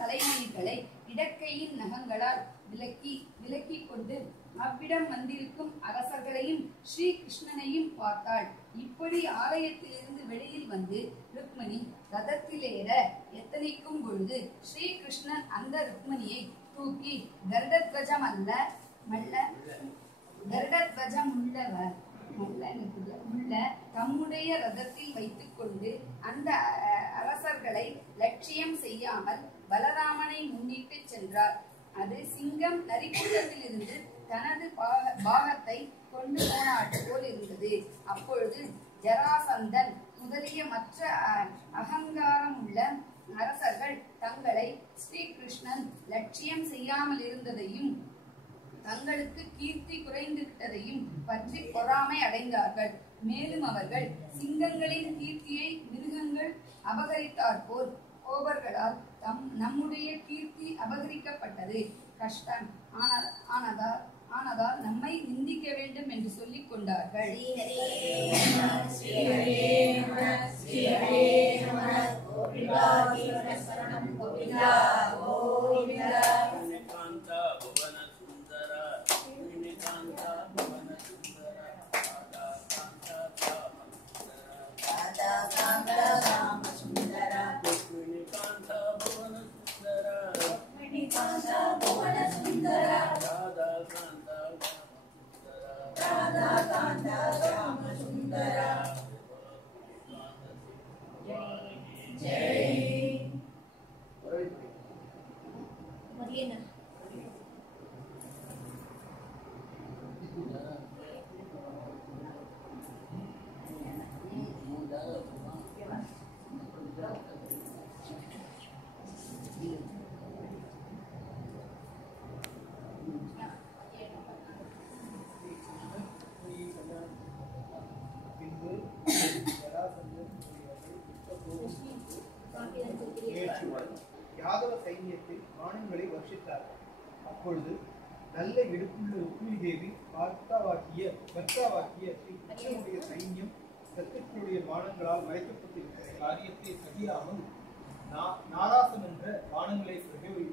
தலைமணிகளை இடக்கையின் நகங்களால் விலக்கி கொண்டு அவ்விடம் வந்திருக்கும் அரசர்களையும் ஸ்ரீ கிருஷ்ணனையும் பார்த்தாள். இப்படி ஆலயத்திலிருந்து வெளியில் வந்து ருக்மணி ரதத்திலேற எத்தனிக்கும் பொழுது ஸ்ரீ கிருஷ்ணன் அந்த ருக்மணியை தூக்கி கருடத்வஜம் உள்ள தம்முடைய ரதத்தில் வைத்துக் கொண்டு அந்த அரசர்களை லட்சியம் செய்யாமல் பலராமனை முன்னிட்டு சென்றார். அது சிங்கம் நரிக்கூட்டத்திலிருந்து தனது பாகத்தை கொண்டு போனாட்டு போல் இருந்தது. அப்பொழுது ஜராசந்தன் முதலிய மற்ற அகங்காரம் உள்ள அரசர்கள் தங்களை ஸ்ரீகிருஷ்ணன் லட்சியம் செய்யாமல் இருந்ததையும் தங்களுக்கு கீர்த்தி குறைந்து விட்டதையும் பற்றி பொறாமை அடைந்தார்கள். மேலும் அவர்கள் சிங்கங்களின் கீர்த்தியை மிருகங்கள் அபகரித்தாற்போல் கோபர்களால் நம்முடைய கீர்த்தி அபகரிக்கப்பட்டது கஷ்டம் ஆனதால் நம்மை நிந்திக்க வேண்டும் என்று சொல்லிக் கொண்டார்கள். அப்பொழுது நல்ல எடுப்புள்ள ருக்மிணி தேவி கர்த்தாவாகிய ஸ்ரீ கிருஷ்ணனுடைய சைன்யம் சத்துக்களுடைய பானங்களால் மறைக்கப்பட்டிருக்கிற காரியத்தை அறியாமல் நாராசம் என்ற பானங்களை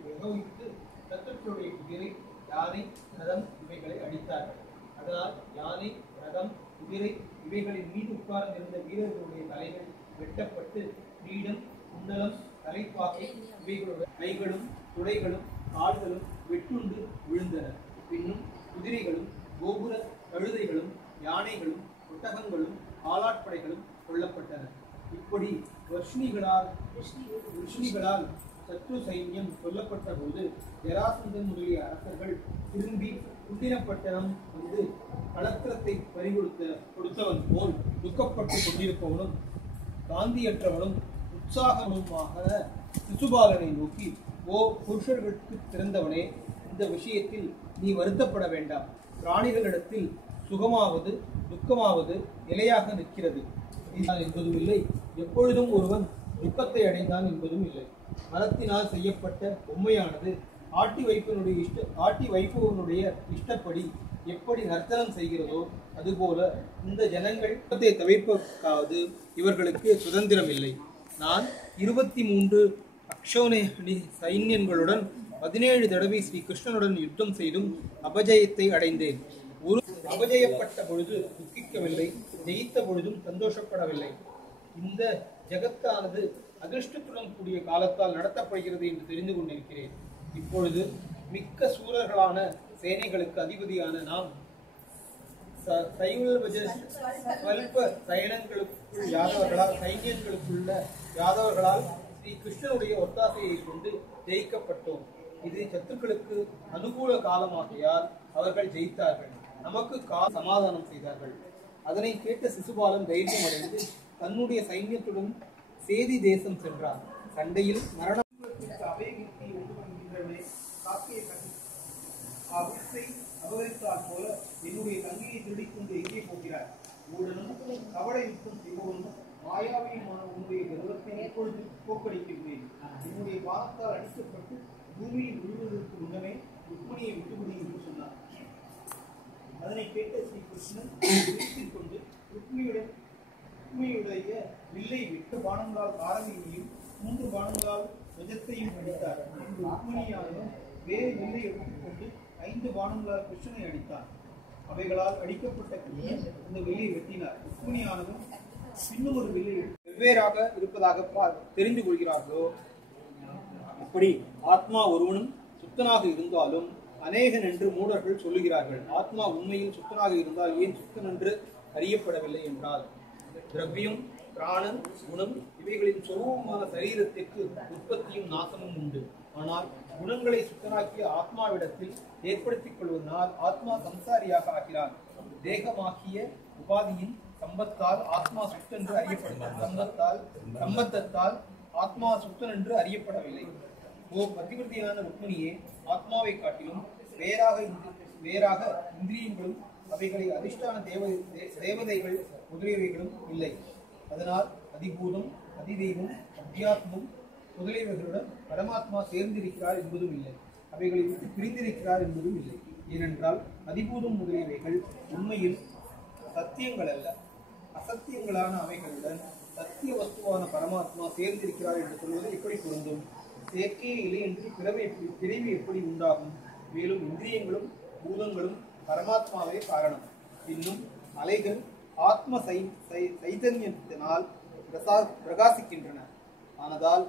பிரயோகித்து சத்துக்களுடைய குதிரை, யானை, ரதம் இவைகளை அடித்தார்கள். அதனால் யானை, ரதம், குதிரை இவைகளின் மீது உட்கார்ந்திருந்த வீரர்களுடைய தலைகள் வெட்டப்பட்டு கிரீடம், குண்டலம், தலைப்பாக்கை இவைகளுடைய கைகளும் துடைகளும் கால்களும் வெட்டுண்டு விழுந்தன. பின்னும் குதிரைகளும் கோபுர கழுதைகளும் யானைகளும் ஒட்டகங்களும் காலாட்படைகளும் கொல்லப்பட்டன. இப்படி வருஷ்ணிகளால் சத்ரு சைன்யம் கொல்லப்பட்ட போது ஜராசந்தன் முதலிய அரசர்கள் திரும்பி குண்டினப்பட்டணம் வந்து களத்திரத்தை கொடுத்தவன் போல் துக்கப்பட்டு கொண்டிருப்பவனும் காந்தியற்றவனும் உற்சாகமுமாக சிசுபாலனை நோக்கி, ஓ புருஷர்களுக்கு பிறந்தவனே, இந்த விஷயத்தில் நீ வருத்தப்பட வேண்டாம். பிராணிகளிடத்தில் சுகமாவது துக்கமாவது நிலையாக நிற்கிறது என்பதும் இல்லை, எப்பொழுதும் ஒருவன் துக்கத்தை அடைந்தான் என்பதும் இல்லை. மரத்தினால் செய்யப்பட்ட பொம்மையானது ஆட்டி வைப்பவனுடைய இஷ்டப்படி எப்படி நர்த்தனம் செய்கிறதோ அதுபோல இந்த ஜனங்கள் துக்கத்தை தவிர்ப்பதற்காவது இவர்களுக்கு சுதந்திரம் இல்லை. நான் 23 அக்ஷோனி சைன்யங்களுடன் 17 தடவை ஸ்ரீ கிருஷ்ணனுடன் யுத்தம் செய்தும் அபஜயத்தை அடைந்தேன். ஒரு அபஜயப்பட்ட பொழுது துக்கிக்கவில்லை, ஜெயித்த பொழுதும் சந்தோஷப்படவில்லை. இந்த ஜகத்தானது அதிர்ஷ்டத்துடன் கூடிய காலத்தால் நடத்தப்படுகிறது என்று தெரிந்து கொண்டிருக்கிறேன். இப்பொழுது மிக்க சூரர்களான சேனைகளுக்கு அதிபதியான நாம் ஸ்வல்ப சைன்யங்களுக்குள்ள யாதவர்களால் ஸ்ரீ கிருஷ்ணனுடைய ஒத்தாசையை கொண்டு ஜெயிக்கப்பட்டோம். இது சத்துக்களுக்கு அனுகூல காலமாகையால் அவர்கள் ஜெயித்தார்கள். நமக்கு சமாதானம் செய்தார்கள். அதனை கேட்ட சிசுபாலன் தைரியம் அடைந்து தன்னுடைய சைன்யத்துடன் சேதி தேசம் சென்றார். சண்டையில் மரணம் அபகரித்தால் போல என்னுடைய தங்கையை திருடிக்கொண்டு எங்கே போகிறார்? ஊடனும் கவலை யுத்தம் செய்வோனும் மாயாவியுமான உன்னுடைய கர்வத்தை எப்பொழுது போக்கடிக்கின்றேன். என்னுடைய பானத்தால் அடிக்கப்பட்டு பூமியில் விழுவதற்கு முன்னமே ருக்மிணியை விட்டுவிடு என்று சொன்னார். அதனை கேட்ட ஸ்ரீ கிருஷ்ணன் விழித்துக் கொண்டு ருக்மிணியுடைய வில்லை 8 பானங்களால் காரணியையும் 3 பானங்களால் கஜத்தையும் அடித்தார். ருக்மிணியானதும் வேறு வில்லை எடுத்துக்கொண்டு 5 பானங்களால் கிருஷ்ணனை அடித்தார். அவைகளால் அடிக்கப்பட்ட கிருஷ்ணன் இந்த வில்லை வெட்டினார். ருக்மிணியானதும் இன்னும் ஒரு வில்லை வெவ்வேறாக இருப்பதாக தெரிந்து கொள்கிறார்களோ அப்படி ஆத்மா ஒருவனும் சுத்தனாக இருந்தாலும் அநேகன் என்று மூடர்கள் சொல்லுகிறார்கள். ஆத்மா உண்மையில் சுத்தனாக இருந்தால் ஏன் சுத்தன் என்று அறியப்படவில்லை என்றால், திரவியம், பிராணம், குணம் இவைகளின் சொரூபமான சரீரத்திற்கு உற்பத்தியும் நாசமும் உண்டு. ஆனால் குணங்களை சுத்தனாக்கிய ஆத்மாவிடத்தில் ஏற்படுத்திக் கொள்வதனால் ஆத்மா சம்சாரியாக ஆகிறான். தேகமாக்கிய உபாதியின் சம்பத்தால் ஆத்மா சுத்தென்று அறியப்படுகிறது. சம்பத்தத்தால் ஆத்மா சுத்தன் என்று அறியப்படவில்லை. ஓ பதிவிருத்தியான ருக்மிணியே, ஆத்மாவை காட்டிலும் வேறாக இந்திரியங்களும் அவைகளை அதிஷ்டான தேவதைகள் முதலியவைகளும் இல்லை. அதனால் அதிபூதம், அதிதெய்வம், அத்தியாத்மம் முதலியவைகளுடன் பரமாத்மா சேர்ந்திருக்கிறார் என்பதும் இல்லை, அவைகளை விட்டு பிரிந்திருக்கிறார் என்பதும் இல்லை. ஏனென்றால் அதிபூதம் முதலியவைகள் உண்மையில் சத்தியங்கள் அல்ல, அசத்தியங்களான அவைகளுடன் சத்திய வஸ்துவான பரமாத்மா சேர்ந்திருக்கிறார் என்று சொல்வது எப்படி பொருந்தும்? சேர்க்கையே இல்லை என்று பிறவி எப்படி உண்டாகும்? மேலும் இந்திரியங்களும் பூதங்களும் பரமாத்மாவே காரணம். இன்னும் அலைகள் ஆத்ம சைதன்யத்தினால் பிரகாசிக்கின்றன. ஆனதால்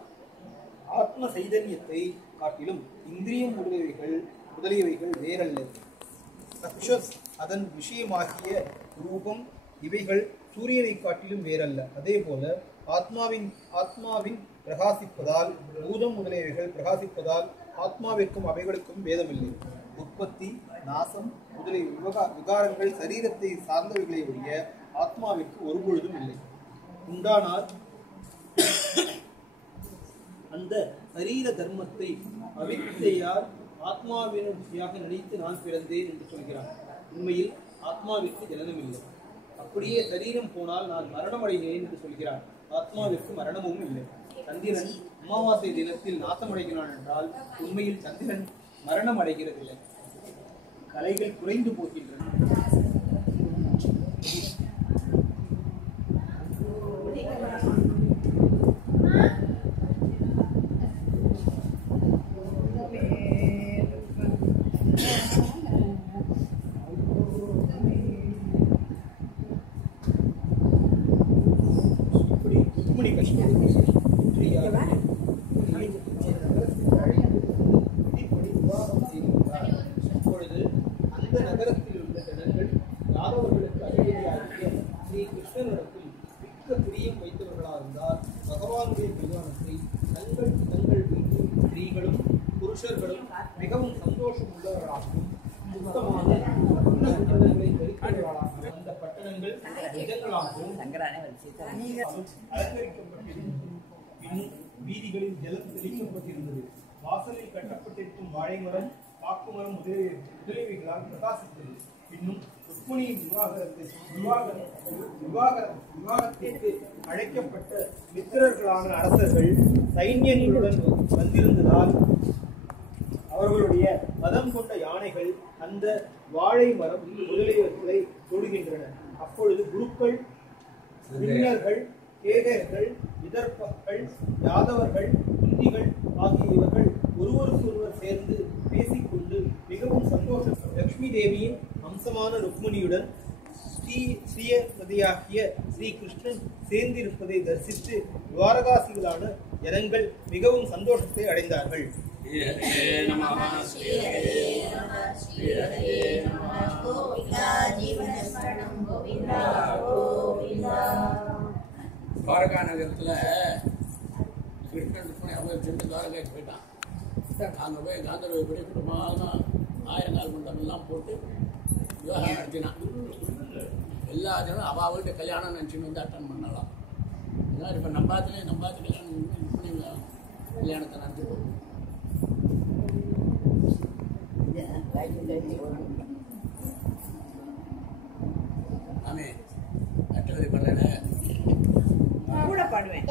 ஆத்ம சைதன்யத்தை காட்டிலும் இந்திரியம் முதலியவைகள் வேறல்ல. சக்ஷஸ் அதன் விஷயமாகிய ரூபம் இவைகள் சூரியனை காட்டிலும் வேறல்ல. அதே போல ஆத்மாவின் பிரகாசிப்பதால் பூதம் முதலியவைகள் பிரகாசிப்பதால் ஆத்மாவிற்கும் அவைகளுக்கும் வேதமில்லை. உற்பத்தி, நாசம் முதலிய விகாரங்கள் சரீரத்தை சார்ந்தவைகளை உடைய ஆத்மாவிற்கு ஒருபொழுதும் இல்லை. உண்டானால் அந்த சரீர தர்மத்தை அவித்தையால் ஆத்மாவினுடையாக நினைத்து நான் பிறந்தேன் என்று சொல்கிறான். உண்மையில் ஆத்மாவிற்கு ஜனனம் இல்லை. அப்படியே சரீரம் போனால் நான் மரணம் அடைகிறேன் என்று சொல்கிறான். ஆத்மாவிற்கு மரணமும் இல்லை. சந்திரன் அமாவாசை தினத்தில் நாசமடைகிறான் என்றால் உண்மையில் சந்திரன் மரணம் அடைகிறதில்லை. கலைகள் குறைந்து போகின்றன. இப்பொழுது அந்த நகரத்தில் உள்ள ஜனங்கள் யாதவர்களுக்கு அடிமையாகிய ஸ்ரீ கிருஷ்ணனிடத்தில் மிக்க பிரியம் வைத்தவர்களாக இருந்தால் பகவானுடைய கல்யாணத்தை தங்கள் வீட்டில் ஸ்திரீகளும் புருஷர்களும் மிகவும் சந்தோஷம் உள்ளவர்களாகவும் சுத்தமான பட்டணங்களை தரிக்கிறவர்களாகவும் அந்த பட்டணங்கள் இடங்களாகவும் அலங்கரிக்கப்பட்டிருந்தது. இன்னும் வீதிகளில் ஜலம் தெளிக்கப்பட்டிருந்தது. வாசலில் கட்டப்பட்டிருக்கும் வாழை மரம், பாக்கு மரம் முதலியவைகளால் பிரகாசித்தது. இன்னும் ருக்மிணியின் விவாகத்திற்கு அழைக்கப்பட்ட மித்திரர்களான அரசர்கள் சைன்யங்களுடன் வந்திருந்ததால் அவர்களுடைய மதம் கொண்ட யானைகள் அந்த வாழை மரம் முதலியவர்களை தொடுகின்றன. அப்பொழுது குருக்கள், விண்ணர்கள், கேகர்கள், விதர்ப்பர்கள், யாதவர்கள், குந்திகள் ஆகிய இவர்கள் ஒருவருக்கொருவர் சேர்ந்து பேசிக்கொண்டு மிகவும் சந்தோஷம். லட்சுமி தேவியின் அம்சமான ருக்மிணியுடன் ஸ்ரீமதியாகிய ஸ்ரீ கிருஷ்ணன் சேர்ந்திருப்பதை தரிசித்து துவாரகாசிகளான ஜனங்கள் மிகவும் சந்தோஷத்தை அடைந்தார்கள். துவாரகா நகரத்தில் கிருஷ்ணன் அவங்க சென்று துவாரகாக்கு போயிட்டான். அங்கே போய் காந்தர்வ எப்படி குடும்பமாக 1000 மண்டபம்லாம் போட்டு விவாகம் நடத்தினான். எல்லா ஜனம் அவள் வீட்டு கல்யாணம் நினச்சின்னு வந்து அட்டன் பண்ணலாம். இதனால் இப்போ நம்பாத்து கல்யாணத்தை நடத்திட்டு ஆமே அட்டவரை பண்ணுறேன் கூட பாடுவேன்.